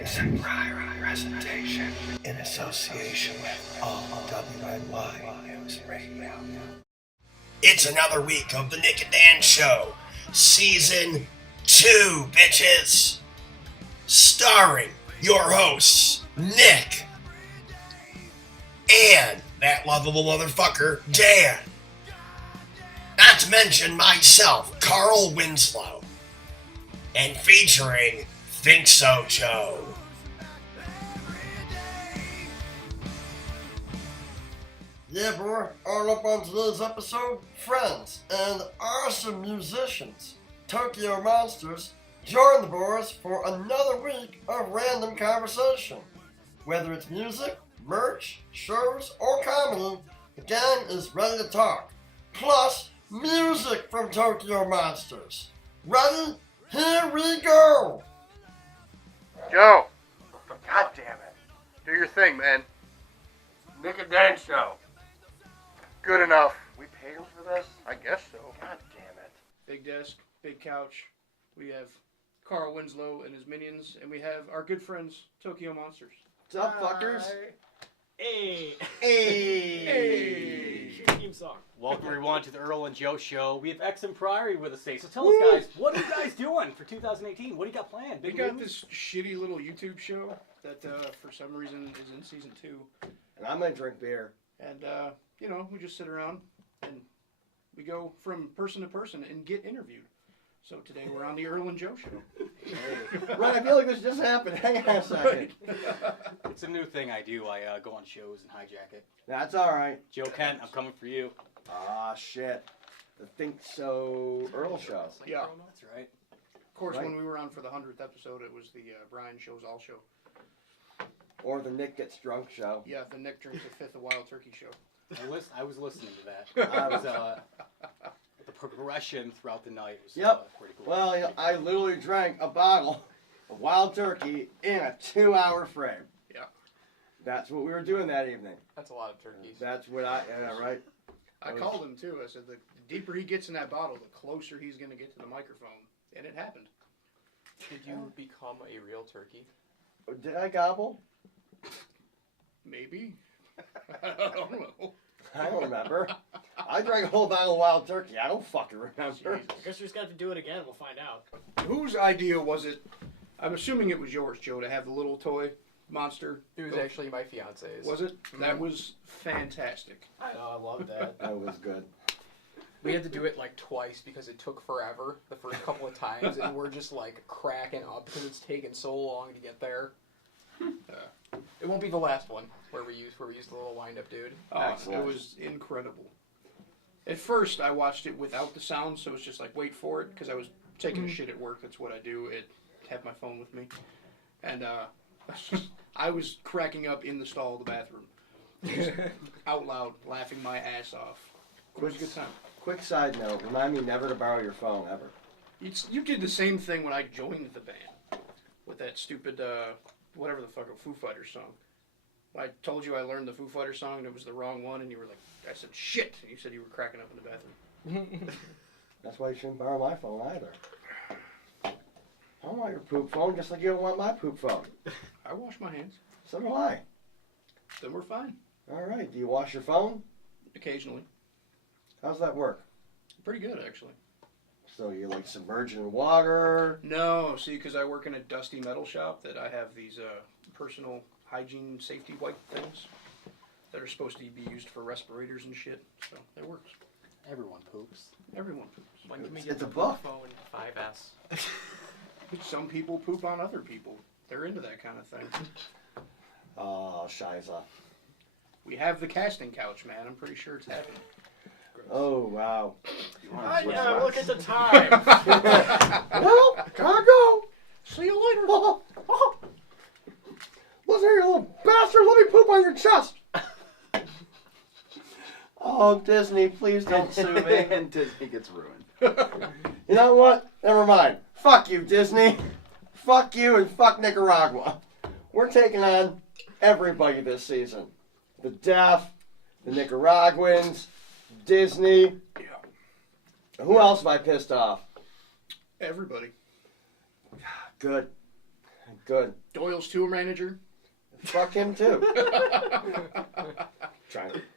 Exham Priory presentation in association with all WNY News Radio. It's another week of the Nick and Dan Show, Season 2, bitches! Starring your hosts, Nick and that lovable motherfucker, Dan. Not to mention myself, Carl Winslow. And featuring Think So Joe. Yeah, boy, all up on today's episode, friends and awesome musicians, Tokyo Monsters, join the boys for another week of random conversation. Whether it's music, merch, shows, or comedy, the gang is ready to talk. Plus, music from Tokyo Monsters. Ready? Here we go! Joe! God damn it. Do your thing, man. Nick and Dan Show. Good enough. We paid him for this? I guess so. God damn it. Big desk, big couch. We have Carl Winslow and his minions, and we have our good friends, Tokyo Monsters. What's up, fuckers? Hey! Hey! Theme song. Welcome everyone to the Earl and Joe Show. We have Exham Priory with us today. So tell us, guys, what are you guys doing for 2018? What do you got planned? We got this shitty little YouTube show that for some reason is in season 2. And I'm gonna drink beer. And, we just sit around and we go from person to person and get interviewed. So today we're on the Earl and Joe Show. Right, I feel like this just happened. Hang on a second. It's a new thing I do. I go on shows and hijack it. That's alright. Joe Kent, I'm coming for you. Ah, shit. The Think So Earl show. Yeah. That's right. Of course, Right. when we were on for the 100th episode, it was the Brian Shows All show. Or the Nick Gets Drunk show. Yeah, the Nick Drinks a Fifth of Wild Turkey show. I was listening to that. I was, the progression throughout the night was pretty cool. Well, I literally drank a bottle of wild turkey in a 2-hour frame. Yeah. That's what we were doing that evening. That's a lot of turkeys. That's what right? I called him too. I said the deeper he gets in that bottle, the closer he's going to get to the microphone. And it happened. Did you become a real turkey? Did I gobble? Maybe. I don't know. I don't remember. I drank a whole bottle of wild turkey. I don't fucking remember. Jesus. I guess we just got to do it again. We'll find out. Whose idea was it? I'm assuming it was yours, Joe, to have the little toy monster. It was actually my fiance's. Was it? That was fantastic. I know, I love that. That was good. We had to do it like twice because it took forever the first couple of times, and we're just like cracking up because it's taken so long to get there. It won't be the last one where we used the little wind-up dude. Oh, Excellent. it was incredible. At first, I watched it without the sound, so it's just like, wait for it, because I was taking a shit at work. That's what I do. Have my phone with me. And I was cracking up in the stall of the bathroom. Just out loud, laughing my ass off. It was a good time. Quick side note, remind me never to borrow your phone, ever. You did the same thing when I joined the band. With that stupid, whatever the fuck, a Foo Fighters song. I told you I learned the Foo Fighters song and it was the wrong one, and you were like, I said, shit! And you said you were cracking up in the bathroom. That's why you shouldn't borrow my phone either. I don't want your poop phone, just like you don't want my poop phone. I wash my hands. So do I. Then we're fine. Alright, do you wash your phone? Occasionally. How's that work? Pretty good, actually. So you like submerge in water? No, see, because I work in a dusty metal shop that I have these personal hygiene safety wipe things that are supposed to be used for respirators and shit. So it works. Everyone poops. Everyone poops. When can we It's get a the book. phone 5S? Some people poop on other people. They're into that kind of thing. Oh, shiza. We have the casting couch, man. I'm pretty sure it's happening. Oh, wow. I know, look at the time! Well, gotta go. See you later. Listen here, you little bastard. Let me poop on your chest. Oh, Disney, please don't sue me. And Disney gets ruined. You know what? Never mind. Fuck you, Disney. Fuck you and fuck Nicaragua. We're taking on everybody this season. The deaf, the Nicaraguans, Disney. Who else have I pissed off? Everybody. Good. Good. Doyle's tour manager. Fuck him too.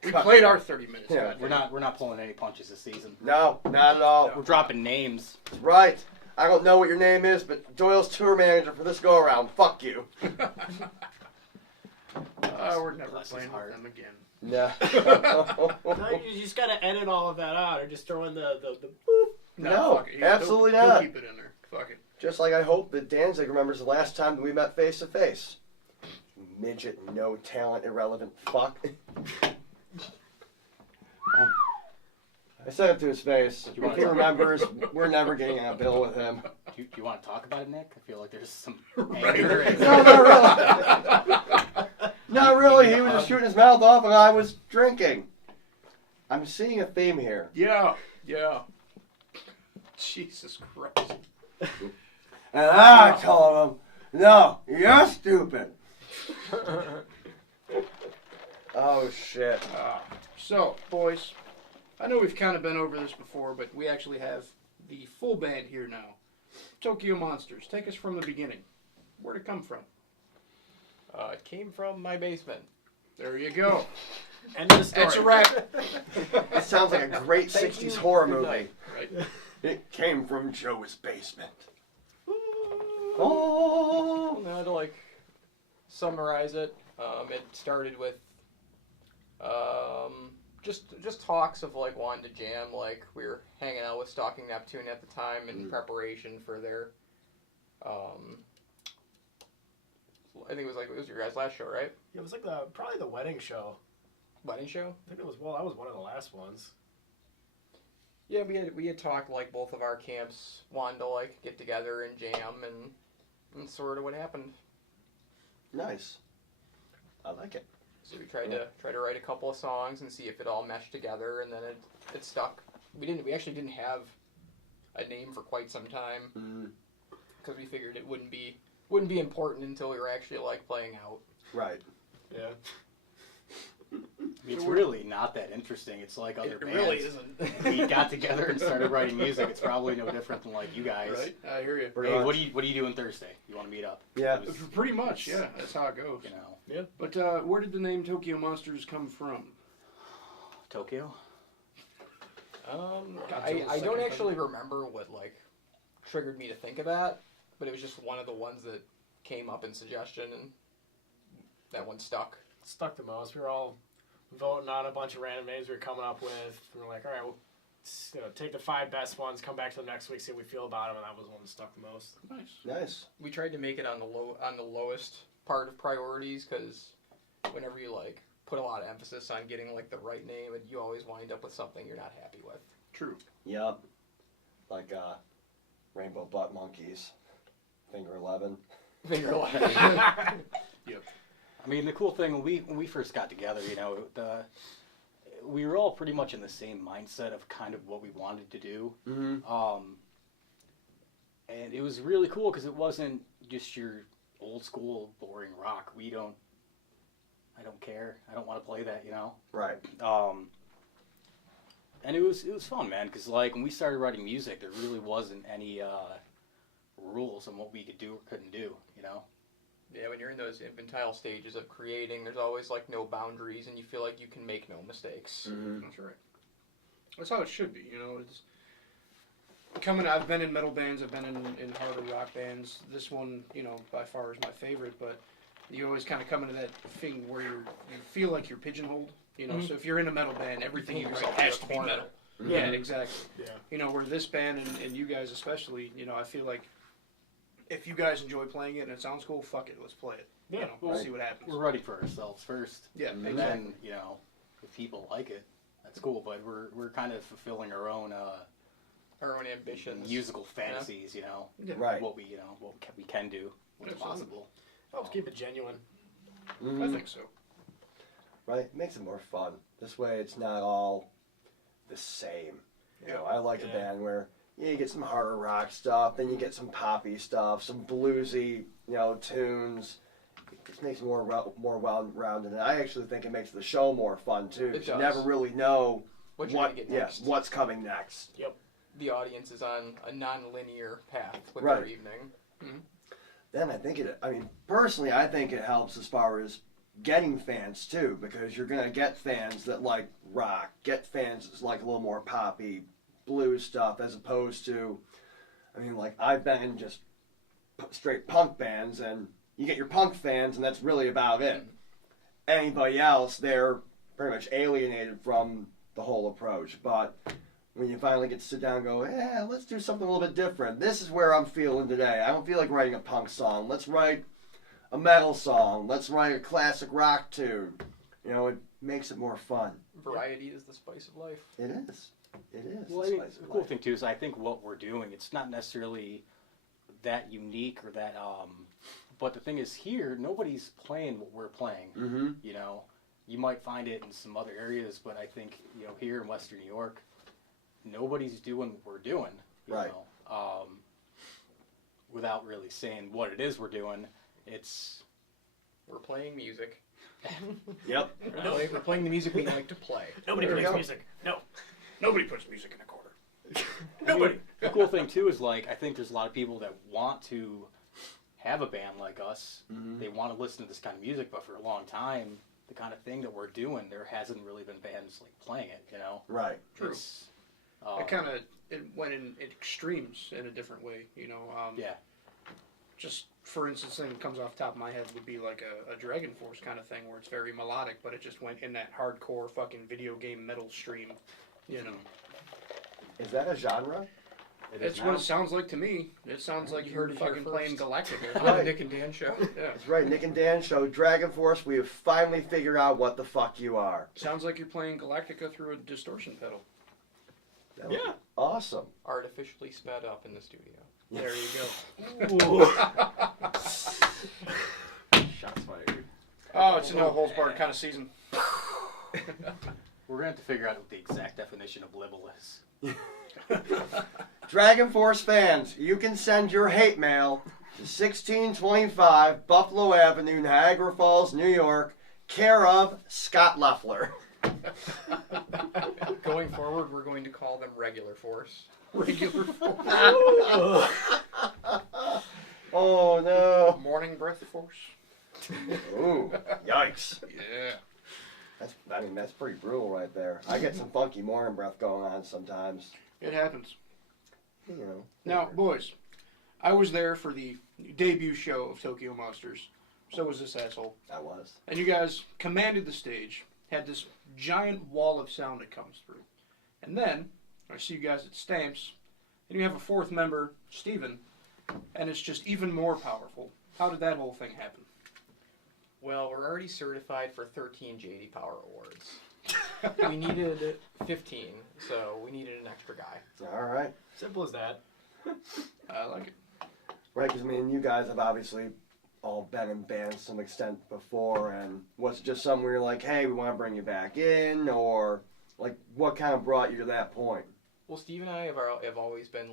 We played our 30 minutes. Yeah. We're not pulling any punches this season. No, not at all. We're dropping names. Right. I don't know what your name is, but Doyle's tour manager for this go around. Fuck you. We're never Bless his playing with heart. them again. No. No, you just gotta edit all of that out, or just throw in the boop. No, fuck it. absolutely He'll not. keep it in there. Fuck it. Just like I hope that Danzig remembers the last time that we met face to face. Midget, no talent, irrelevant fuck. I said it to his face. You want If he to- remembers, we're never getting on a bill with him. Do you want to talk about it, Nick? I feel like there's some Right. anger. No, not really. Not really. He was just shooting his mouth off and I was drinking. I'm seeing a theme here. Yeah. Jesus Christ. And I told him, no, you're stupid. Oh, shit. So, boys, I know we've kind of been over this before, but we actually have the full band here now. Tokyo Monsters, take us from the beginning. Where'd it come from? It came from my basement. There you go. End of the story. That's a wrap. It sounds like a great Thank 60s you. horror Good movie. night. Right. It came from Joe's basement. Well, Oh. now to like summarize it, it started with just talks of like wanting to jam. Like we were hanging out with Stalking Neptune at the time in preparation for their, I think it was your guys' last show, right? It was like probably the wedding show. Wedding show. I think it was. Well, that was one of the last ones. Yeah, we had talked like both of our camps wanted to like get together and jam and sort of what happened. Nice. I like it. So we tried to write a couple of songs and see if it all meshed together, and then it stuck. We actually didn't have a name for quite some time because we figured it wouldn't be important until we were actually like playing out. Right. Yeah. I mean, it's really not that interesting. It's like other It bands. really isn't. We got together and started writing music. It's probably no different than like you guys. Right? I hear you. Pretty Hey, much. what are you doing Thursday? You want to meet up? Yeah. It was, Pretty much, yeah. That's how it goes. you know, But where did the name Tokyo Monsters come from? Tokyo. I don't actually remember what like triggered me to think of that, but it was just one of the ones that came up in suggestion, and that one stuck. Stuck the most. We were all voting on a bunch of random names we were coming up with. We were like, all right, we'll take the 5 best ones, come back to the next week, see how we feel about them, and that was one that stuck the most. Nice. Nice. We tried to make it on the lowest part of priorities, because whenever you like put a lot of emphasis on getting like the right name, and you always wind up with something you're not happy with. True. Yep. Like Rainbow Butt Monkeys. Finger 11. Finger line. I mean, the cool thing when we first got together, you know, we were all pretty much in the same mindset of kind of what we wanted to do. Mm-hmm. And it was really cool because it wasn't just your old school boring rock. I don't care. I don't want to play that, you know. Right. And it was fun, man, because like when we started writing music, there really wasn't any rules on what we could do or couldn't do, you know. Yeah, when you're in those infantile stages of creating, there's always like no boundaries, and you feel like you can make no mistakes. Mm-hmm. That's right. That's how it should be, you know. It's I've been in metal bands, I've been in harder rock bands. This one, you know, by far is my favorite, but you always kind of come into that thing where you feel like you're pigeonholed, you know. So if you're in a metal band, everything you write has to be metal. Yeah, exactly. Yeah. You know, where this band and you guys especially, you know, I feel like if you guys enjoy playing it and it sounds cool, fuck it, let's play it. Yeah. You know, we'll see what happens. We're writing for ourselves first. Yeah, And exactly. then, you know, if people like it, that's cool. But we're kind of fulfilling our own Our own ambitions. musical fantasies, you know. Yeah. Right. What we can do, what's Absolutely. possible. Helps keep it genuine. Mm-hmm. I think so. Right. It makes it more fun. This way it's not all the same. You know, I like a band where you get some harder rock stuff, then you get some poppy stuff, some bluesy, you know, tunes. It just makes it more well-rounded. And I actually think it makes the show more fun too. It 'Cause you does. never really know What you're gonna get next. what's coming next. The audience is on a non-linear path with Right. their evening. then I think personally, I think it helps as far as getting fans too, because you're gonna get fans that like rock, get fans that's like a little more poppy, blues stuff, as opposed to, like I've been in just straight punk bands, and you get your punk fans, and that's really about it. Anybody else, they're pretty much alienated from the whole approach. But when you finally get to sit down and go, let's do something a little bit different. This is where I'm feeling today. I don't feel like writing a punk song. Let's write a metal song. Let's write a classic rock tune. It makes it more fun. Variety is the spice of life. It is. It is. Well, the cool thing too is I think what we're doing, it's not necessarily that unique or that but the thing is here nobody's playing what we're playing. Mm-hmm. You might find it in some other areas, but I think here in Western New York nobody's doing what we're doing, right. Without really saying what it is we're doing. We're playing music. Yep. We're playing the music we like to play. Nobody plays music. No. Nobody puts music in a quarter. Nobody. The cool thing too is I think there's a lot of people that want to have a band like us. Mm-hmm. They want to listen to this kind of music, but for a long time, the kind of thing that we're doing, there hasn't really been bands playing it. Right. True. It went in extremes in a different way. Yeah. Just for instance, thing that comes off the top of my head would be like a Dragon Force kind of thing, where it's very melodic, but it just went in that hardcore fucking video game metal stream. Is that a genre? It's what it sounds like to me. It sounds like you're fucking playing Galactica on Right. the Nick and Dan show. Yeah. That's right, Nick and Dan show, Dragon Force, we have finally figured out what the fuck you are. Sounds like you're playing Galactica through a distortion pedal. That would be awesome. Artificially sped up in the studio. There you go. Shots fired. Oh, it's a no holds barred kind of season. We're going to have to figure out what the exact definition of libel is. Dragon Force fans, you can send your hate mail to 1625 Buffalo Avenue, Niagara Falls, New York, care of Scott Loeffler. Going forward, we're going to call them Regular Force. Regular Force. Oh no. Morning Breath Force. Ooh, yikes. Yeah. That's pretty brutal right there. I get some funky morning breath going on sometimes. It happens. You know. Now, boys, I was there for the debut show of Tokyo Monsters. So was this asshole. I was. And you guys commanded the stage, had this giant wall of sound that comes through. And then, I see you guys at Stamps, and you have a fourth member, Steven, and it's just even more powerful. How did that whole thing happen? Well, we're already certified for 13 JD Power Awards. We needed 15, so we needed an extra guy. All right. Simple as that. I like it. Right, because you guys have obviously all been in bands to some extent before, and was it just something where you're like, hey, we want to bring you back in, or like what kind of brought you to that point? Well, Steve and I have always been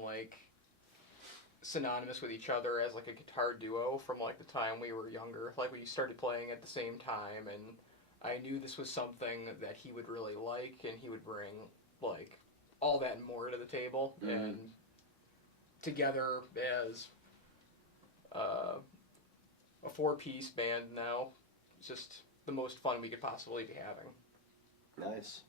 synonymous with each other as a guitar duo from the time we were younger. We started playing at the same time, and I knew this was something that he would really like, and he would bring all that and more to the table. Mm-hmm. And together as a four-piece band now, it's just the most fun we could possibly be having. Nice.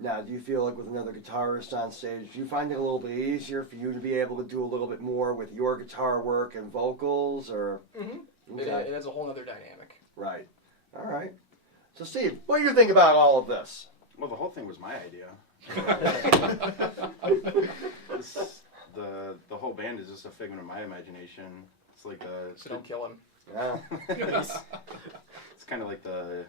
Now, do you feel like with another guitarist on stage, do you find it a little bit easier for you to be able to do a little bit more with your guitar work and vocals, or? Mm-hmm. Okay. It has a whole other dynamic. Right. All right. So, Steve, what do you think about all of this? Well, the whole thing was my idea. The whole band is just a figment of my imagination. It's like So don't kill him. Yeah. It's kind of like the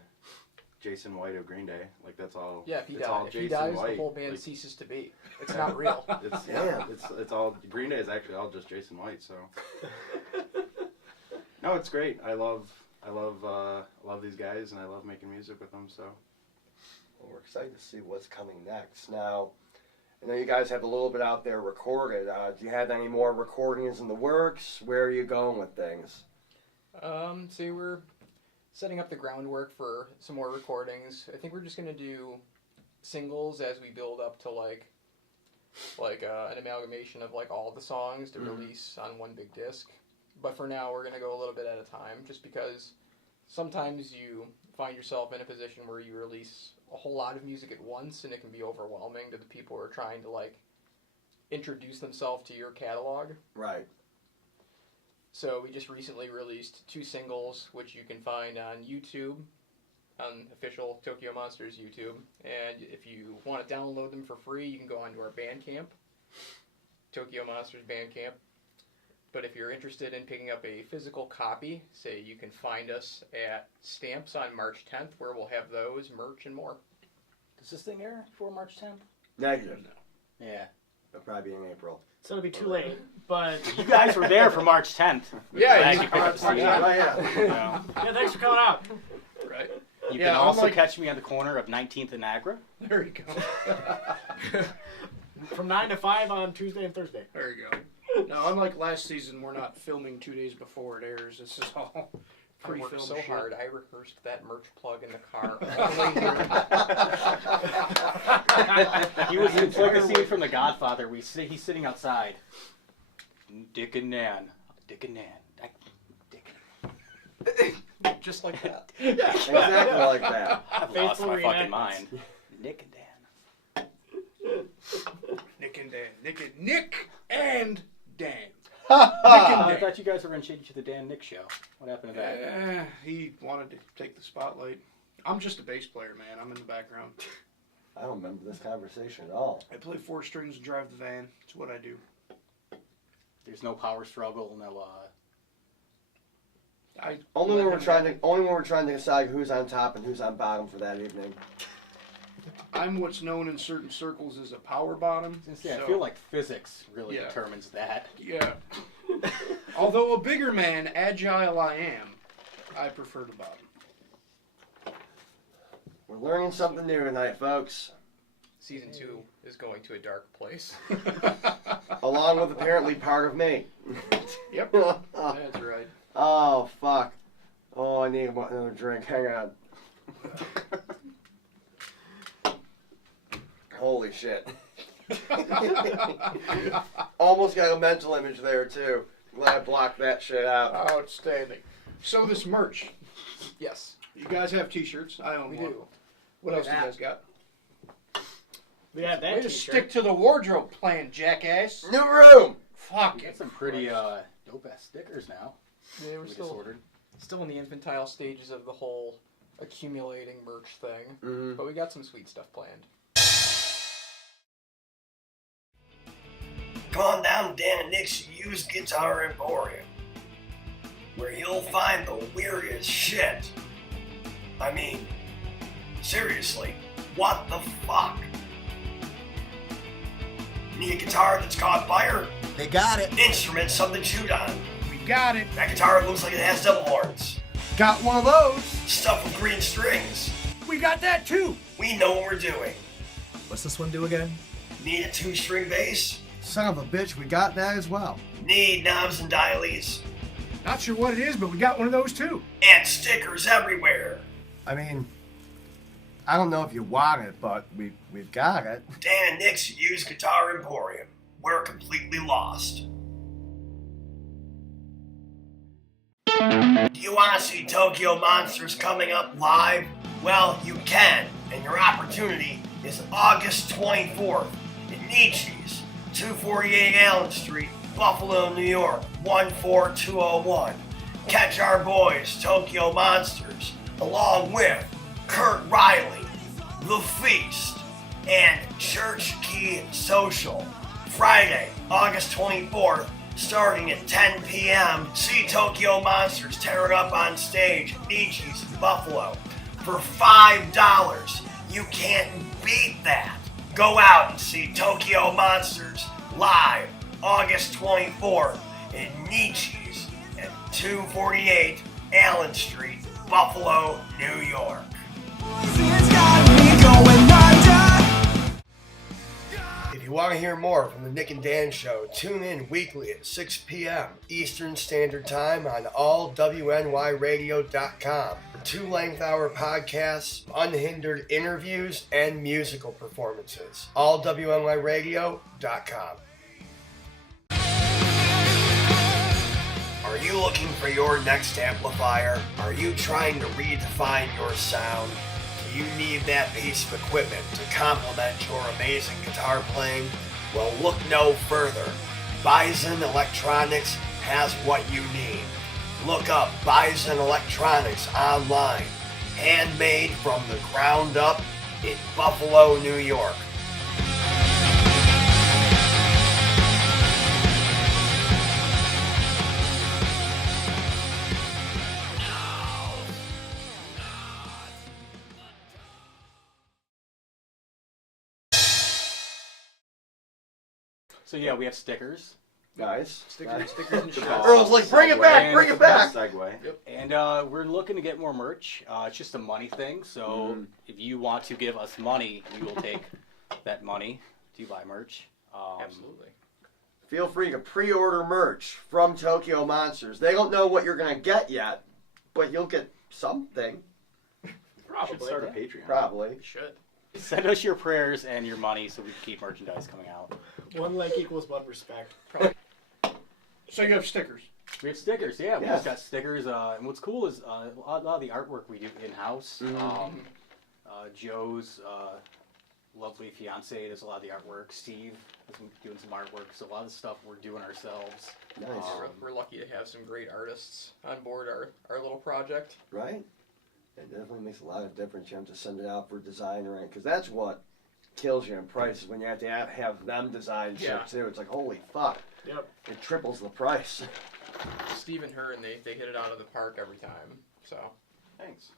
Jason White of Green Day. That's all. Yeah, if he it's dies, all if Jason he dies, White. the whole band ceases to be. It's not real. It's all Green Day is actually all just Jason White. So no, it's great. I love these guys, and I love making music with them. So Well, we're excited to see what's coming next. Now, I know you guys have a little bit out there recorded. Do you have any more recordings in the works? Where are you going with things? So we're setting up the groundwork for some more recordings. I think we're just gonna do singles as we build up to an amalgamation of all the songs to release on one big disc. but for now we're going to go a little bit at a time, just because sometimes you find yourself in a position where you release a whole lot of music at once, and it can be overwhelming to the people who are trying to, like, introduce themselves to your catalog. Right. So we just recently released 2 singles, which you can find on YouTube, on official Tokyo Monsters YouTube. And if you want to download them for free, you can go onto our Bandcamp, Tokyo Monsters Bandcamp. But if you're interested in picking up a physical copy, say you can find us at Stamps on March 10th, where we'll have those, merch, and more. Does this thing air before March 10th? Negative. No. Yeah. It'll probably be in April. It's gonna be too late, but You guys were there for March 10th. Yeah, Glad you you picked up the CD. yeah. yeah, thanks for coming out. Right? You Yeah, can also unlike- catch me on the corner of 19th and Niagara. There you go. From 9 to 5 on Tuesday and Thursday. There you go. Now, unlike last season, we're not filming 2 days before it airs. This is all I worked pre-filmed so shit. hard. I rehearsed that merch plug in the car. It's like a scene from The Godfather. He's sitting outside. Dick and Nan. Dick and Nan. Dick. Just like that. Exactly like that. I've lost my Faithful fucking reenactments. mind. Nick and Dan. Nick and Dan. Nick and Dan. I thought you guys were going to change to the Dan Nick show. What happened to that? He wanted to take the spotlight. I'm just a bass player, man. I'm in the background. I don't remember this conversation at all. I play 4 strings and drive the van. It's what I do. There's no power struggle, no, Only when we're trying to decide who's on top and who's on bottom for that evening. I'm what's known in certain circles as a power bottom. I so- feel like physics really Yeah. determines that. Yeah. Although a bigger man, agile I am, I prefer the bottom. We're learning something new tonight, folks. Season 2 is going to a dark place. Along with apparently part of me. Yep. That's right. Oh, fuck. Oh, I need another drink. Hang on. Holy shit. Almost got a mental image there, too. Glad I blocked that shit out. Outstanding. So this merch. Yes. You guys have t-shirts. I own We one. do. What else do you guys got? We had that Way to t-shirt. stick to the wardrobe plan, jackass. New room! Fuck We got it. some pretty dope-ass stickers now. Yeah, we're We just still ordered. in the infantile stages of the whole accumulating merch thing. Mm-hmm. But we got some sweet stuff planned. Come on down to Dan and Nick's Used Guitar Emporium, where you'll find the weirdest shit. I mean, seriously, what the fuck? Need a guitar that's caught fire? They got it. Instrument something chewed on? We got it. That guitar looks like it has double horns. Got one of those. Stuff with green strings. We got that too. We know what we're doing. What's this one do again? Need a 2-string bass? Son of a bitch, we got that as well. Need knobs and dialies? Not sure what it is, but we got one of those too. And stickers everywhere. I mean, I don't know if you want it, but we've got it. Dan and Nick's Used Guitar Emporium. We're completely lost. Do you want to see Tokyo Monsters coming up live? Well, you can, and your opportunity is August 24th in Nietzsche's, 248 Allen Street, Buffalo, New York, 14201. Catch our boys, Tokyo Monsters, along with Kurt Riley, The Feast, and Church Key Social. Friday, August 24th, starting at 10 p.m. See Tokyo Monsters tear it up on stage at Nietzsche's in Buffalo for $5. You can't beat that. Go out and see Tokyo Monsters live August 24th at Nietzsche's at 248 Allen Street, Buffalo, New York. If you want to hear more from the Nick and Dan Show, tune in weekly at 6 p.m. Eastern Standard Time on allwnyradio.com for 2 length-hour podcasts, unhindered interviews, and musical performances. allwnyradio.com. Are you looking for your next amplifier? Are you trying to redefine your sound? Do you need that piece of equipment to complement your amazing guitar playing? Well, look no further. Bison Electronics has what you need. Look up Bison Electronics online. Handmade from the ground up in Buffalo, New York. So yeah, we have stickers. Nice. Stickers and shirts. Earl's like, bring it back, bring it back. Segue. And we're looking to get more merch. It's just a money thing. So if you want to give us money, we will take that money to buy merch. Absolutely. Feel free to pre-order merch from Tokyo Monsters. They don't know what you're going to get yet, but you'll get something. Should start a Patreon. Probably. We should. Send us your prayers and your money so we can keep merchandise coming out. One like equals one respect. So you have stickers. We have stickers, yeah. We Yeah. just got stickers. And what's cool is a lot of the artwork we do in-house. Joe's lovely fiance does a lot of the artwork. Steve has been doing some artwork. So a lot of the stuff we're doing ourselves. Nice. We're lucky to have some great artists on board our little project. Right? It definitely makes a lot of difference. You have to send it out for design, right? Because that's what kills you in price is when you have to have them design shit too. It's like, holy fuck. Yep. It triples the price. Steve and her, and they hit it out of the park every time. So Thanks.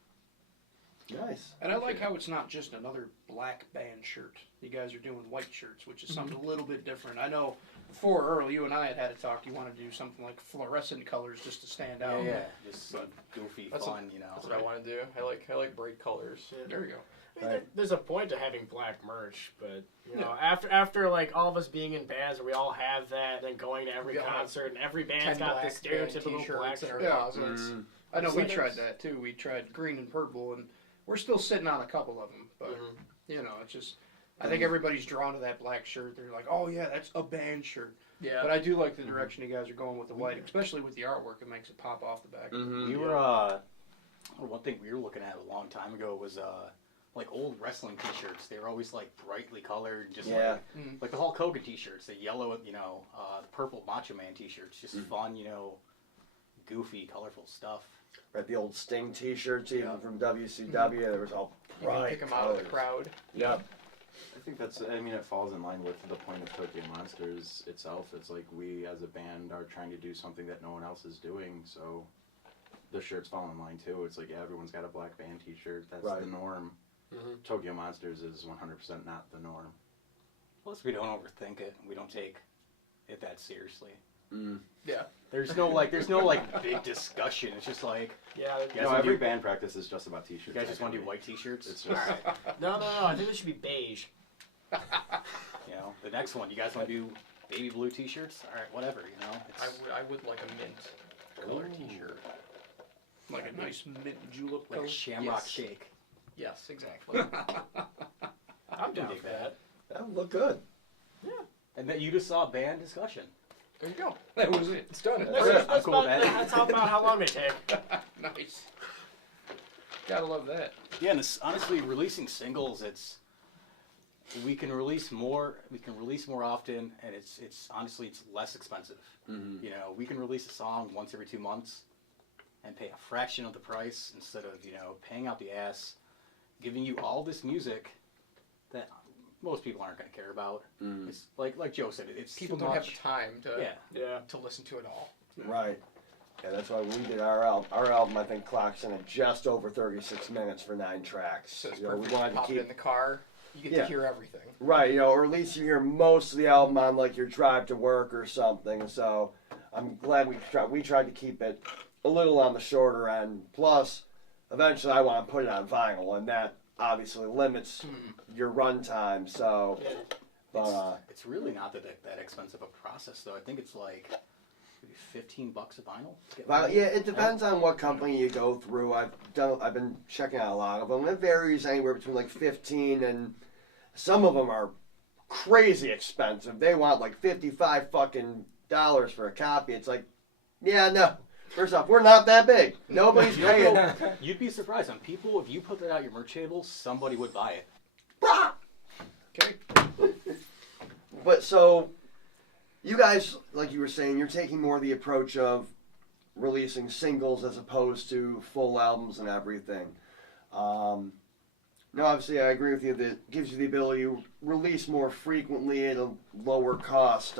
Nice. And I like how it's not just another black band shirt. You guys are doing white shirts, which is something a little bit different. I know before Earl, you and I had a talk. You want to do something like fluorescent colors just to stand out. Yeah, just goofy, That's fun, you know. that's what I want to do. I like bright colors. There you go. I mean, there's a point to having black merch, but you know, after like all of us being in bands, we all have that, and going to every We all have concert, and every 10 band's got black this band stereotypical t-shirts black in our shirt. closets. I know So we there's- tried that too. We tried green and purple, and we're still sitting on a couple of them. But you know, it's just I think everybody's drawn to that black shirt. They're like, oh yeah, that's a band shirt. Yeah. But I do like the direction you guys are going with the white, especially with the artwork. It makes it pop off the back. We were one thing we were looking at a long time ago was like old wrestling T-shirts. They were always like brightly colored, just like the Hulk Hogan T-shirts, the yellow, you know, the purple Macho Man T-shirts, just fun, you know, goofy, colorful stuff. Right, the old Sting T-shirts, even from WCW. There was all You can bright pick them out of the colors. crowd. Yep. I think that's, I mean, it falls in line with the point of Tokyo Monsters itself. It's like we as a band are trying to do something that no one else is doing, so the shirts fall in line too. It's like, yeah, everyone's got a black band T-shirt. That's Right. the norm. Tokyo Monsters is 100% not the norm. Plus, we don't overthink it. We don't take it that seriously. Yeah. There's no big discussion. It's just like, Yeah. you guys No, wanna every do- band practice is just about T-shirts. you guys just want to do actually. white T-shirts. It's just, No. I think they should be beige. You know, the next one, you guys want to do baby blue T-shirts? All right, whatever. You know, I would like a mint color T-shirt. Like a nice mint julep like color. a Shamrock Yes. Shake. Yes, exactly. I'm down dig for that. that. That would look good. And then you just saw band discussion. There you go. That was it. It's done. That's cool with that. That's about how long they take. Nice. Gotta love that. Yeah, and honestly, releasing singles, we can release more often, and it's honestly it's less expensive. You know, we can release a song once every 2 months and pay a fraction of the price instead of, you know, paying out the ass, giving you all this music that most people aren't going to care about. It's like Joe said, it's People too don't have much. the time to Yeah. to listen to it all. Right. Yeah, that's why we did our album. Our album, I think, clocks in at just over 36 minutes for 9 tracks. So it's You know, we perfect. wanted to Pop it keep in the car. You get Yeah. to hear everything. right, you know, or at least you hear most of the album on like your drive to work or something. So I'm glad we tried to keep it a little on the shorter end. Plus, eventually, I want to put it on vinyl, and that obviously limits your run time. So, but It's really not that expensive a process, though. I think it's like maybe $15 a vinyl. to get Well, vinyl. yeah, it depends on what company you go through. I've been checking out a lot of them. It varies anywhere between like 15 and some of them are crazy expensive. They want like $55 fucking for a copy. It's like, Yeah, no. First off, we're not that big. Nobody's paying. You'd be surprised on people. If you put that out your merch table, somebody would buy it. Okay. But so, you guys, like you were saying, you're taking more the approach of releasing singles as opposed to full albums and everything. No, obviously, I agree with you that it gives you the ability to release more frequently at a lower cost.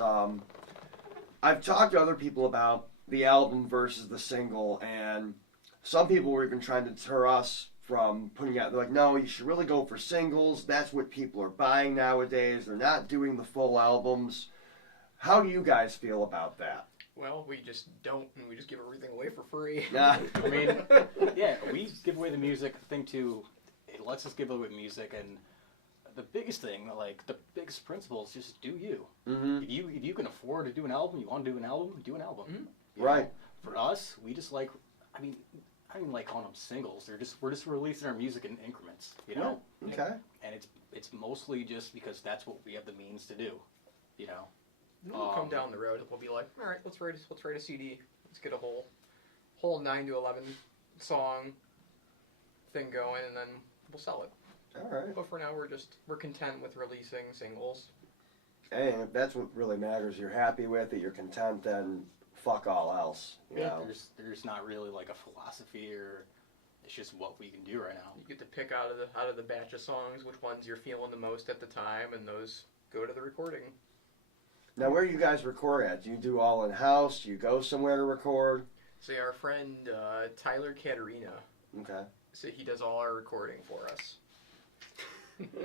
I've talked to other people about the album versus the single, and some people were even trying to deter us from putting out. They're like, no, you should really go for singles. That's what people are buying nowadays. They're not doing the full albums. How do you guys feel about that? Well, we just don't, and we just give everything away for free. Nah. I mean, yeah, we give away the music. The thing too, it lets us give away music, and the biggest thing, like the biggest principle, is just do you. Mm-hmm. If you can afford to do an album, you want to do an album, do an album. Mm-hmm. You Right. know, for us, we just like, I don't even like calling them singles. We're just releasing our music in increments. You know. Okay. And it's mostly just because that's what we have the means to do. You know. We'll come down the road and we'll be like, all right, let's write a CD. Let's get a whole 9 to 11 song thing going, and then we'll sell it. All right. But for now, we're content with releasing singles. Hey, and if that's what really matters, you're happy with it, you're content, then fuck all else. You know? There's not really like a philosophy, or it's just what we can do right now. You get to pick out of the batch of songs which ones you're feeling the most at the time, and those go to the recording. Now, where do you guys record at? Do you do all in-house? Do you go somewhere to record? So our friend Tyler Katerina, Okay. so he does all our recording for us.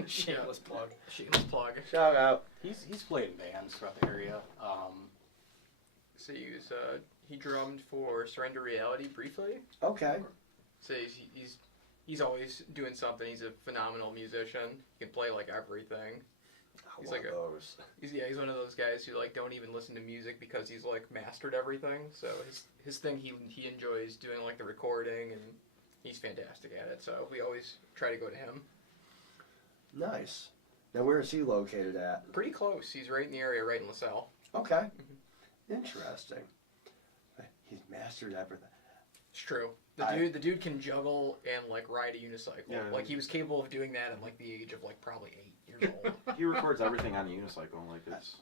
Shameless plug. Shameless plug. Shout out. He's played in bands throughout the area. So he drummed for Surrender Reality briefly. Okay. So he's always doing something. He's a phenomenal musician. He can play like everything. He's One like of those. He's one of those guys who like don't even listen to music because he's like mastered everything. So his thing he enjoys doing like the recording, and he's fantastic at it. So we always try to go to him. Nice. Now, where is he located at? Pretty close. He's right in the area, right in LaSalle. Okay. Interesting. He's mastered everything. It's true. The dude can juggle and like ride a unicycle. Yeah. Like he was capable of doing that at like the age of like probably 8 years old. He records everything on a unicycle, like it's.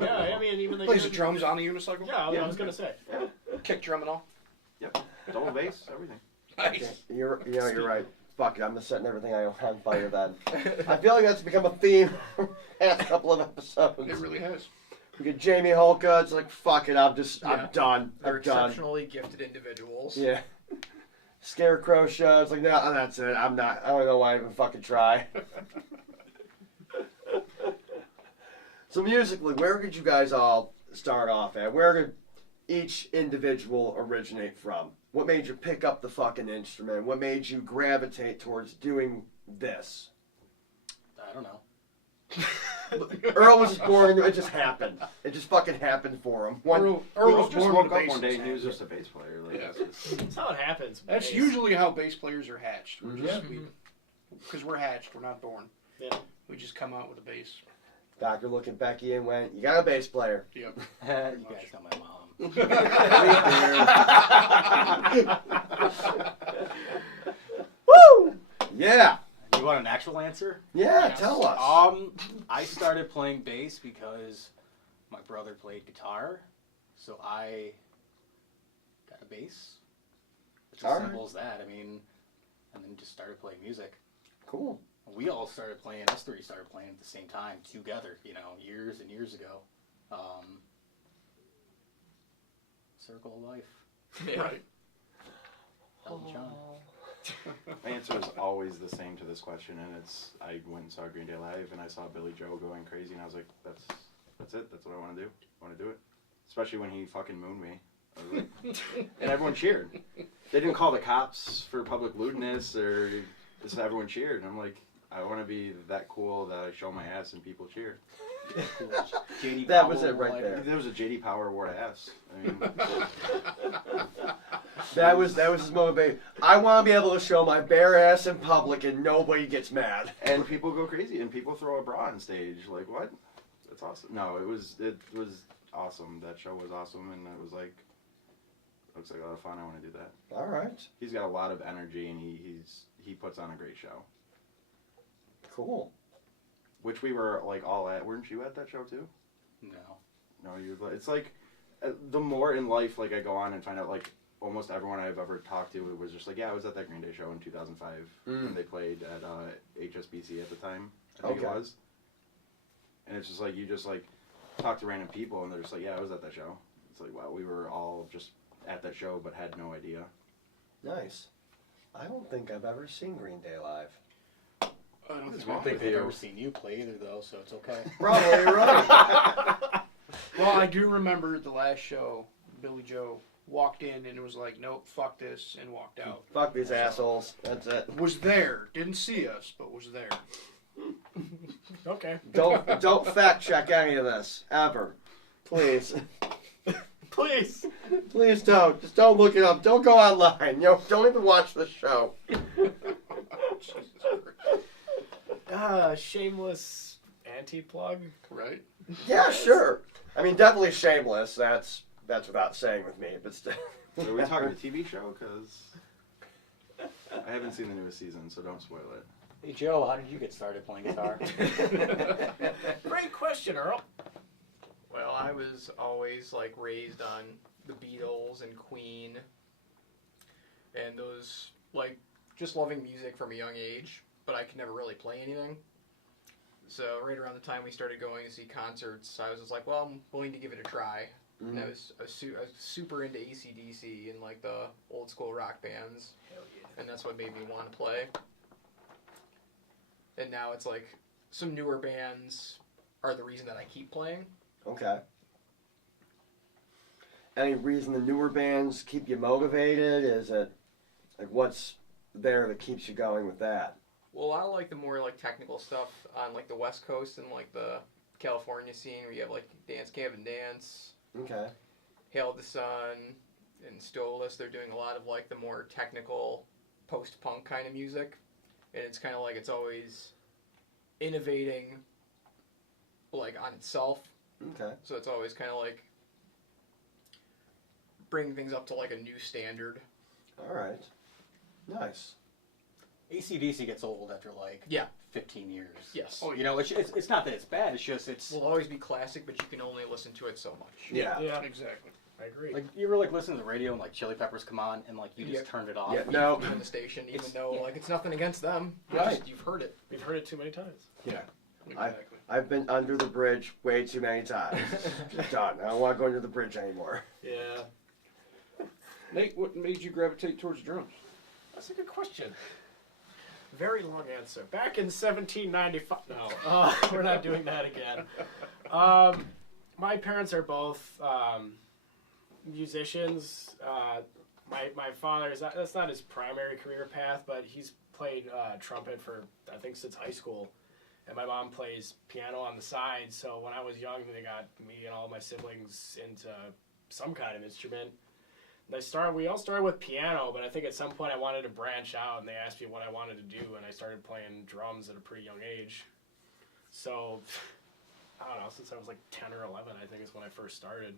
Yeah, I mean, even the Plays the drums on the unicycle. Yeah, I was gonna say. Kick drum and all. Yep. Double bass, everything. Nice. You're right. Fuck it, I'm just setting everything I own on fire then. I feel like that's become a theme for the past couple of episodes. It really has. We get Jamie Holka, it's like, fuck it, I'm Yeah. done. They're I'm done. exceptionally gifted individuals. Yeah. Scarecrow show, it's like, no, that's it, I don't know why I even fucking try. So musically, where did you guys all start off at? Where did each individual originate from? What made you pick up the fucking instrument? What made you gravitate towards doing this? I don't know. Earl was just born, it just happened. It just fucking happened for him. Earl was Just born woke with a up bass one day in and his he was hand. just a bass player. Like, Yeah. That's how it happens. That's Bass. usually how bass players are hatched. Mhm. Because we're hatched, we're not born. Yeah. We just come out with a bass. Doctor looked at Becky and went, you got a bass player. Yep. You guys know my mom. Woo! Yeah. You want an actual answer? Yeah, Yes. tell us. I started playing bass because my brother played guitar, so I got a bass. It's as All right. simple as that. I mean, and then just started playing music. Cool. We all started playing. Us three started playing at the same time together. You know, years and years ago. Circle of life. Yeah. Right. Elton John. My answer is always the same to this question, and it's I went and saw Green Day live, and I saw Billy Joe going crazy, and I was like, that's it. That's what I want to do. I want to do it. Especially when he fucking mooned me. I was like, and everyone cheered. They didn't call the cops for public lewdness, or just everyone cheered, and I'm like, I want to be that cool that I show my ass and people cheer. JD That Powell was it right Award. there. There was a JD Power Award of ass. I mean, That was his motivation. I want to be able to show my bare ass in public and nobody gets mad. and people go crazy, and people throw a bra on stage. Like, what? That's awesome. No, it was awesome. That show was awesome, and it was like, Looks like a lot of fun. I want to do that. All right. He's got a lot of energy, and he puts on a great show. Cool. Which we were like all at. Weren't you at that show too? No. No, you. It's like the more in life, like I go on and find out, like almost everyone I've ever talked to, it was just like, yeah, I was at that Green Day show in 2005 when they played at HSBC at the time. I think it was. And it's just like you just like talk to random people, and they're just like, yeah, I was at that show. It's like, wow, we were all just at that show, but had no idea. Nice. I don't think I've ever seen Green Day live. I don't I don't think they've ever seen you play either, though, so it's okay. Probably right. Well, I do remember the last show, Billy Joe walked in and was like, nope, fuck this, and walked out. Fuck these assholes. That's it. Was there. Didn't see us, but was there. Okay. Don't fact check any of this ever, please. Please. Please don't. Just don't look it up. Don't go online. Don't even watch the show. Shameless anti-plug. Right? Yeah, sure. I mean, definitely shameless. That's without saying with me, but still. So are we talking the TV show? Because I haven't seen the newest season, so don't spoil it. Hey, Joe, how did you get started playing guitar? Great question, Earl. Well, I was always like raised on the Beatles and Queen, and those like just loving music from a young age. But I could never really play anything. So right around the time we started going to see concerts, I was just like, well, I'm willing to give it a try. And I was super into AC/DC and like the old school rock bands. Hell yeah. And that's what made me want to play. And now it's like some newer bands are the reason that I keep playing. Okay. Any reason the newer bands keep you motivated? Is it like what's there that keeps you going with that? Well, I like the more like technical stuff on like the West Coast and like the California scene where you have like Dance Gavin Dance, Okay. Hail the Sun, and Stolus. They're doing a lot of like the more technical post-punk kind of music, and it's kind of like it's always innovating like on itself. Okay. So it's always kind of like bringing things up to like a new standard. All right. Nice. AC/DC gets old after like 15 years. Yes. Oh, you know, it's not that it's bad. It's just it's Will always be classic, but you can only listen to it so much. Yeah. Yeah, Exactly. I agree. like you ever like listen to the radio and like Chili Peppers come on and like you just turned it off. Yeah. No. Even the station, even though like it's nothing against them. Right. You've heard it. We've heard it too many times. Yeah. Exactly. I've been under the bridge way too many times. Done. I don't want to go under the bridge anymore. Yeah. Nate, what made you gravitate towards drums? That's a good question. Very long answer. Back in 1795. No, we're not doing that again. My parents are both musicians. My father that's not his primary career path, but he's played trumpet for I think since high school, and my mom plays piano on the side. So when I was young, they got me and all my siblings into some kind of instrument. We all started with piano, but I think at some point I wanted to branch out, and they asked me what I wanted to do, and I started playing drums at a pretty young age. So, I don't know, since I was like 10 or 11, I think is when I first started.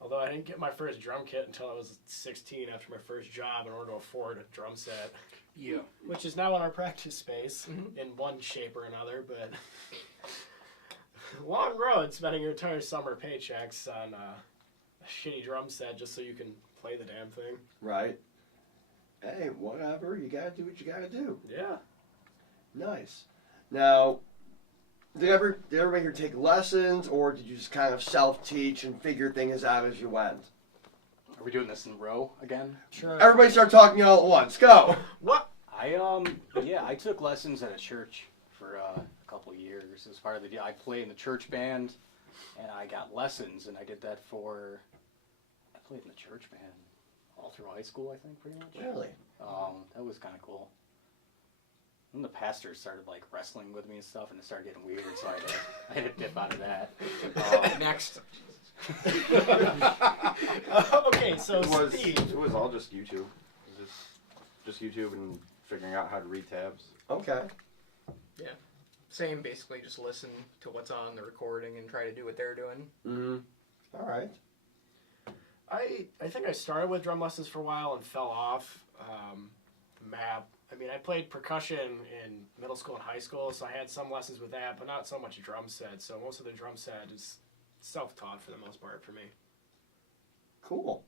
Although I didn't get my first drum kit until I was 16 after my first job in order to afford a drum set. Yeah. Which is now in our practice space in one shape or another, but long road spending your entire summer paychecks on a shitty drum set just so you can play the damn thing. Right. Hey, whatever. You gotta do what you gotta do. Yeah. Nice. Now, did everybody here take lessons, or did you just kind of self-teach and figure things out as you went? Are we doing this in a row again? Sure. Everybody start talking all at once. Go. What? I took lessons at a church for a couple years as part of the. I played in the church band, and I got lessons, and I did that for. I played in the church band all through high school, I think, pretty much. Really? That was kind of cool. Then the pastor started like wrestling with me and stuff, and it started getting weird, so I had to dip out of that. Next. Okay, so Steve. It was all just YouTube. It was just YouTube and figuring out how to read tabs. Okay. Yeah. Same, basically, just listen to what's on the recording and try to do what they're doing. Mm-hmm. All right. I think I started with drum lessons for a while and fell off. I mean, I played percussion in middle school and high school, so I had some lessons with that, but not so much drum set. So most of the drum set is self-taught for the most part for me. Cool.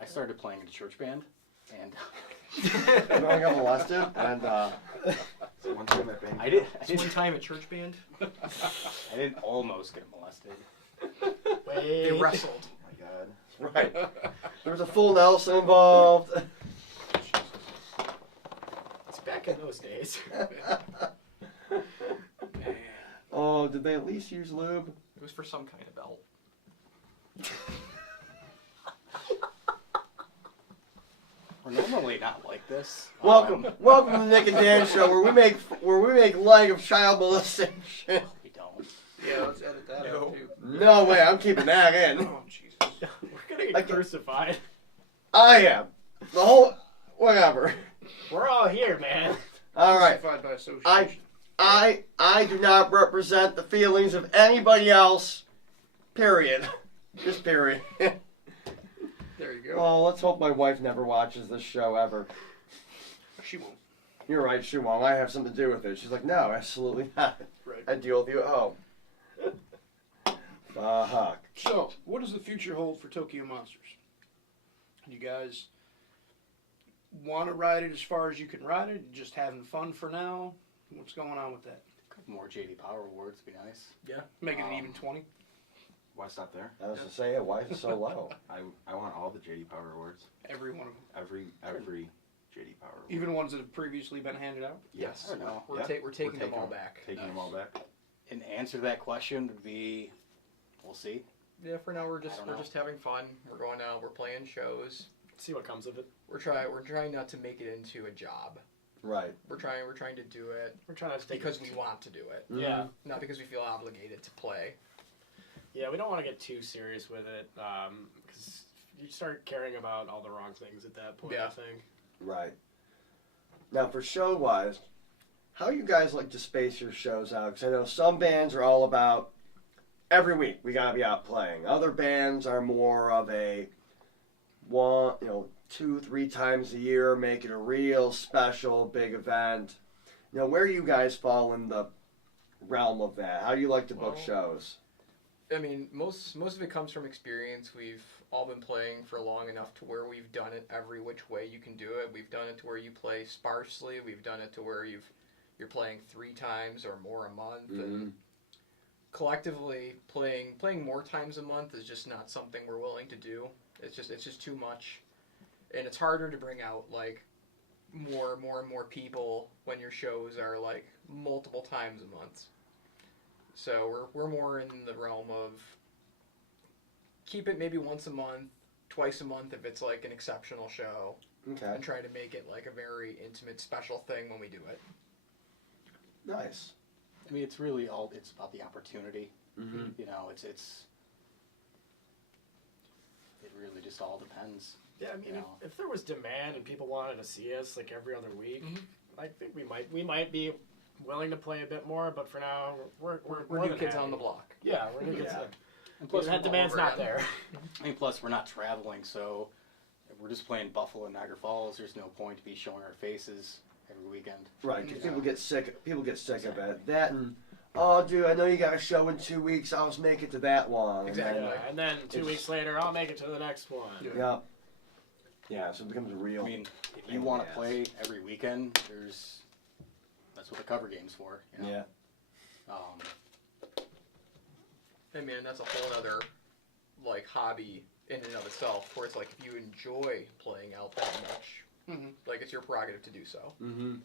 I started playing in a church band, and And I got molested, and One time at band. I did. One time at church band, I didn't almost get molested. they wrestled. Oh my god. right. There was a full Nelson involved. It's back in those days. Man. Oh, did they at least use lube? It was for some kind of belt. We're normally not like this. Welcome to the Nick and Dan show, where we make light of child molestation. We don't. Yeah, let's edit that out too. No way, I'm keeping that in. Oh Jesus. We're gonna get crucified. I am. The whole whatever. We're all here, man. All right. Crucified by association. I do not represent the feelings of anybody else. Period. Just period. There you go. Oh, let's hope my wife never watches this show ever. She won't. You're right, she won't. I have something to do with it. She's like, no, absolutely not. Right. I deal with you at home. Fuck. So, what does the future hold for Tokyo Monsters? You guys want to ride it as far as you can ride it? Just having fun for now? What's going on with that? More JD Power Awards would be nice. Yeah. Make it an even 20? Why stop there? I was to say, why is it so low? I want all the JD Power Awards. Every one of them. Every JD Power Award. Even ones that have previously been handed out? Yes. I don't know. We're, Yeah. we're taking them all back. Taking them all back. An answer to that question would be, we'll see. Yeah, for now we're I don't know. just having fun. We're going out. We're playing shows. See what comes of it. We're trying not to make it into a job. Right. We're trying to do it We're trying to take because it. we want to do it, Yeah. not because we feel obligated to play. Yeah, we don't want to get too serious with it, because you start caring about all the wrong things at that point, Yeah. I think. Right. Now, for show-wise, how you guys like to space your shows out? Because I know some bands are all about every week we gotta be out playing. Other bands are more of a 2-3 times a year, make it a real special big event. Where you guys fall in the realm of that? How do you like to book Well, shows? I mean, most of it comes from experience. We've all been playing for long enough to where we've done it every which way you can do it. We've done it to where you play sparsely. We've done it to where you're playing 3 times or more a month. And collectively, playing more times a month is just not something we're willing to do. It's just too much, and it's harder to bring out like more and more people when your shows are like multiple times a month. So we're more in the realm of keep it maybe once a month, twice a month if it's like an exceptional show, Okay. and try to make it like a very intimate, special thing when we do it. Nice. I mean, it's about the opportunity. Mm-hmm. You know, it really just all depends. Yeah, I mean, You know. if there was demand and people wanted to see us like every other week, Mhm. I think we might be willing to play a bit more. But for now, we're We're more new than kids happy. on the block. Yeah, we're new kids. Yeah. And Plus, plus, that demand's not there. plus, we're not traveling, so if we're just playing Buffalo and Niagara Falls, there's no point to be showing our faces every weekend. Right, because Yeah. people get sick of it. That and, oh, dude, I know you got a show in 2 weeks. I'll just make it to that one. Exactly. And Yeah, and then 2 It's- weeks later, I'll make it to the next one. Yeah. then, yeah. Yeah, so it becomes a real. I mean, if you want to Yes. play every weekend, that's what the cover game's for. You know? Yeah. I mean, that's a whole other like hobby in and of itself, where it's like if you enjoy playing out that much, like it's your prerogative to do so. Mm-hmm.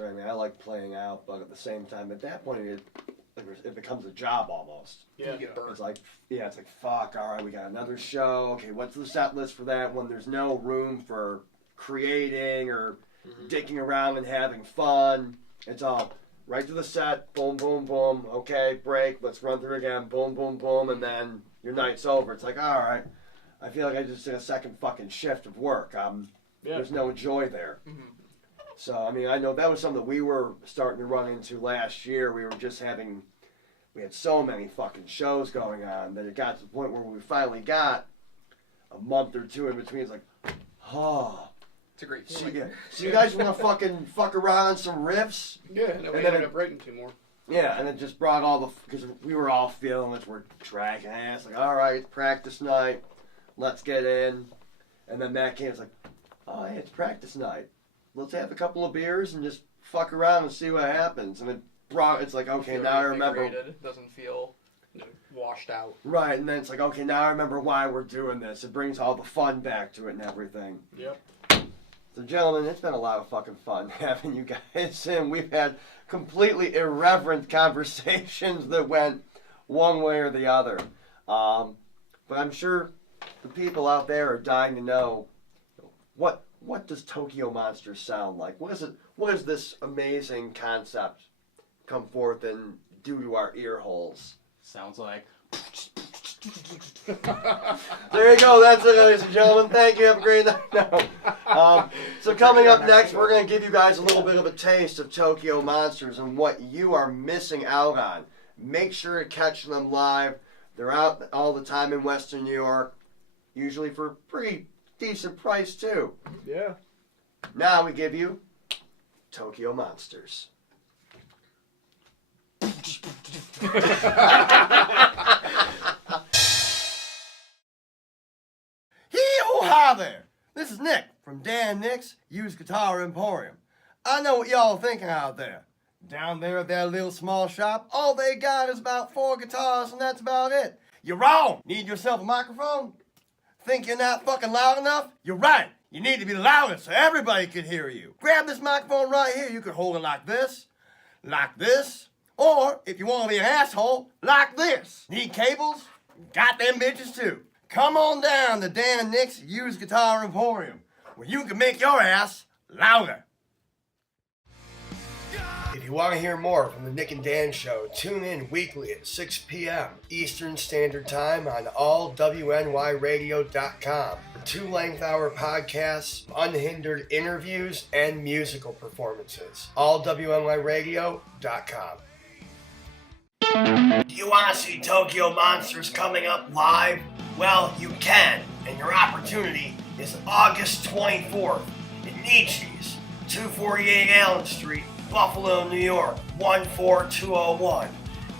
Right, I mean, I like playing out, but at the same time, at that point, it becomes a job almost. Yeah. You get burnt. It's like, fuck, all right, we got another show. Okay, what's the set list for that one? There's no room for creating or dicking around and having fun. It's all right to the set, boom, boom, boom. Okay, break, let's run through again, boom, boom, boom, and then your night's over. It's like, all right, I feel like I just did a second fucking shift of work. Yeah. There's no joy there. Mhm. So, I mean, I know that was something that we were starting to run into last year. We had so many fucking shows going on that it got to the point where we finally got a month or two in between. It's like, oh. It's a great So, feeling. yeah. So you guys want to fuck around on some riffs? Yeah, and then we And then ended up writing 2 more. Yeah, and it just brought all the, because we were all feeling it, we're dragging ass, like, all right, practice night, let's get in. And then Matt came, it's like, oh, hey, it's practice night. Let's have a couple of beers and just fuck around and see what happens. And it's like, okay, Feel now I remember. invigorated, doesn't feel washed out. Right, and then it's like, okay, now I remember why we're doing this. It brings all the fun back to it and everything. Yep. So, gentlemen, it's been a lot of fucking fun having you guys in. We've had completely irreverent conversations that went one way or the other. But I'm sure the people out there are dying to know, what does Tokyo Monsters sound like? What does this amazing concept come forth and do to our ear holes? Sounds like. There you go. That's it, ladies and gentlemen. Thank you. Have a great night. No. So coming up next, we're going to give you guys a little bit of a taste of Tokyo Monsters and what you are missing out on. Make sure to catch them live. They're out all the time in Western New York, usually for a pretty decent price, too. Yeah. Now we give you Tokyo Monsters. Hi there! This is Nick from Dan Nick's Used Guitar Emporium. I know what y'all are thinking out there. Down there at that little small shop, all they got is about 4 guitars and that's about it. You're wrong! Need yourself a microphone? Think you're not fucking loud enough? You're right! You need to be louder so everybody can hear you. Grab this microphone right here. You can hold it like this, or if you want to be an asshole, like this. Need cables? Got them bitches too. Come on down to Dan and Nick's Used Guitar Emporium, where you can make your ass louder. If you want to hear more from the Nick and Dan Show, tune in weekly at 6 p.m. Eastern Standard Time on allwnyradio.com for 2 length-hour podcasts, unhindered interviews, and musical performances. allwnyradio.com. Do you want to see Tokyo Monsters coming up live? Well, you can, and your opportunity is August 24th in Nietzsche's, 248 Allen Street, Buffalo, New York, 14201.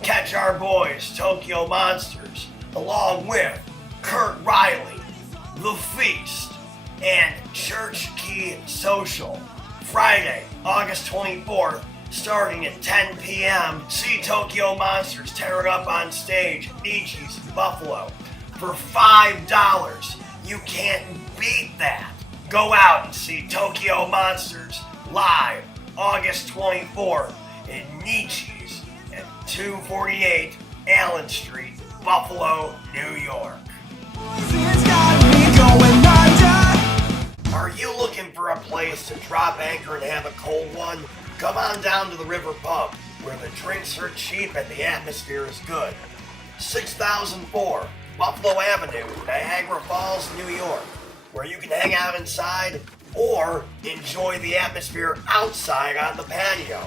Catch our boys, Tokyo Monsters, along with Kurt Riley, The Feast, and Church Key Social. Friday, August 24th, starting at 10 p.m. See Tokyo Monsters tear it up on stage at Nietzsche's in Buffalo. For $5, you can't beat that. Go out and see Tokyo Monsters live August 24th in Nietzsche's at 248 Allen Street, Buffalo, New York. Are you looking for a place to drop anchor and have a cold one? Come on down to the River Pub, where the drinks are cheap and the atmosphere is good. 6004 Buffalo Avenue, Niagara Falls, New York, where you can hang out inside or enjoy the atmosphere outside on the patio.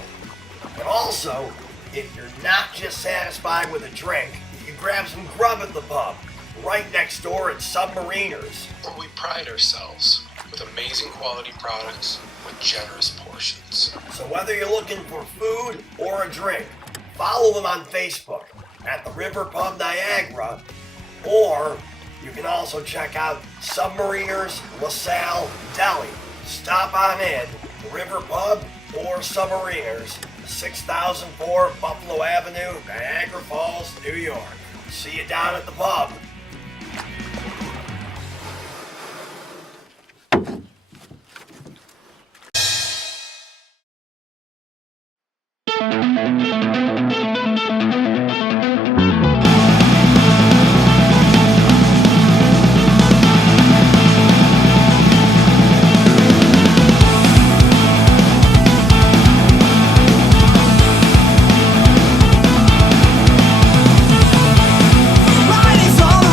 And also, if you're not just satisfied with a drink, you can grab some grub at the pub, right next door at Submariners. Where we pride ourselves with amazing quality products with generous portions. So whether you're looking for food or a drink, follow them on Facebook at the River Pub Niagara, or you can also check out Submariners LaSalle Deli. Stop on in, the River Pub or Submariners, 6004 Buffalo Avenue, Niagara Falls, New York. See you down at the pub. Riding on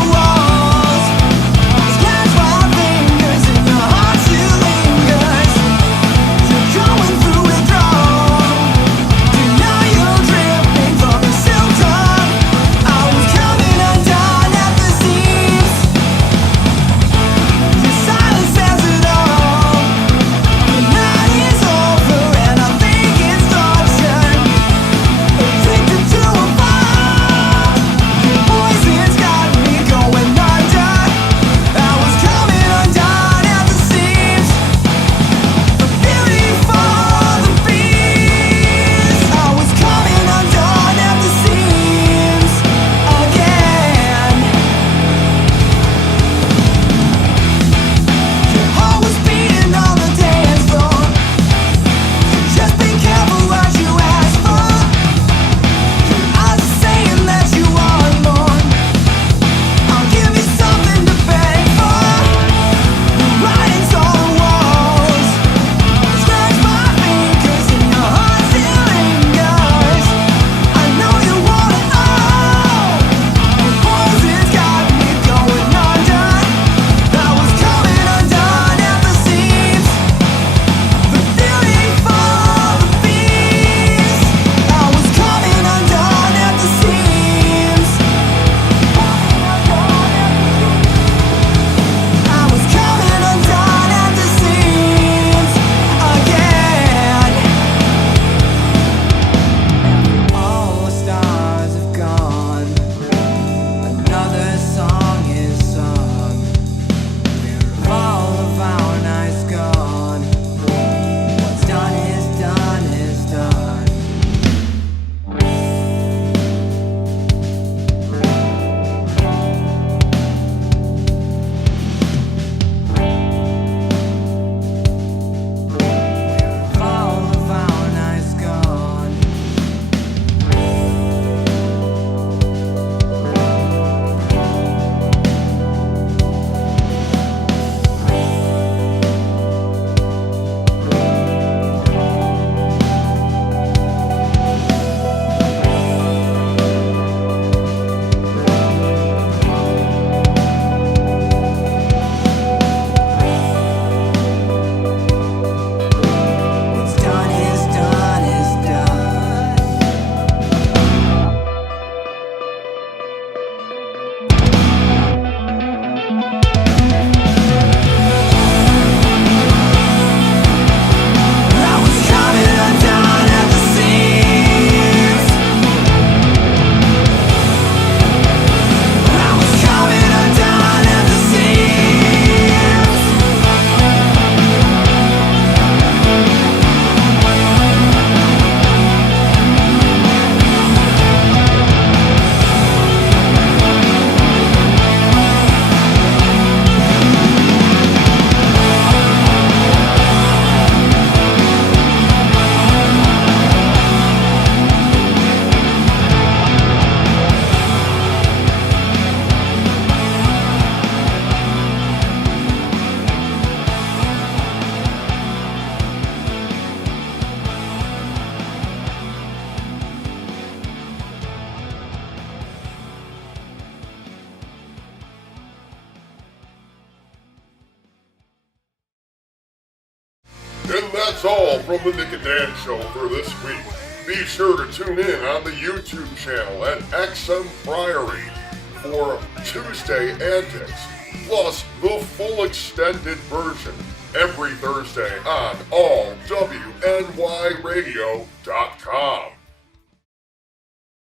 And that's all from the Nick and Dan Show for this week. Be sure to tune in on the YouTube channel at Exham Priory for Tuesday Antics, plus the full extended version every Thursday on allwnyradio.com.